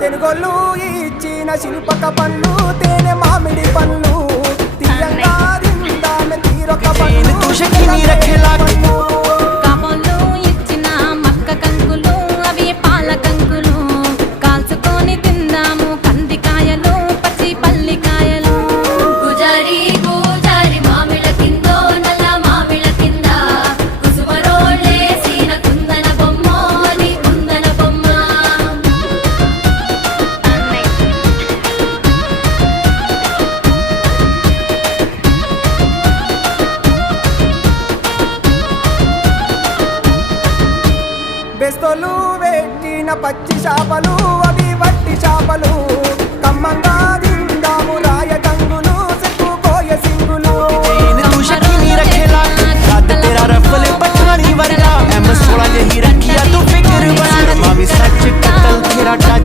తెనుగోళ్ళు ఇచ్చిన శిల్పక పండ్లు తేనె మామిడి పండ్లు తీయంగా తిందామె తీరొక పండ్లు కాబోళ్ళు ఇచ్చిన మక్క కంకులు అవి పాల కంకులు కాల్చుకొని తిందాము కందికాయలు పచ్చి పల్లికాయలు గుజారి గుజారి మామిళ్ళ కిందో నల్ల మామిళ్ళ కింద కుసుమరోళ్ళేసిన కుందన బొమ్మ అది కుందన బొమ్మ బెస్తోలు పెట్టిన పచ్చి చేపలు అవి వట్టి చేపలు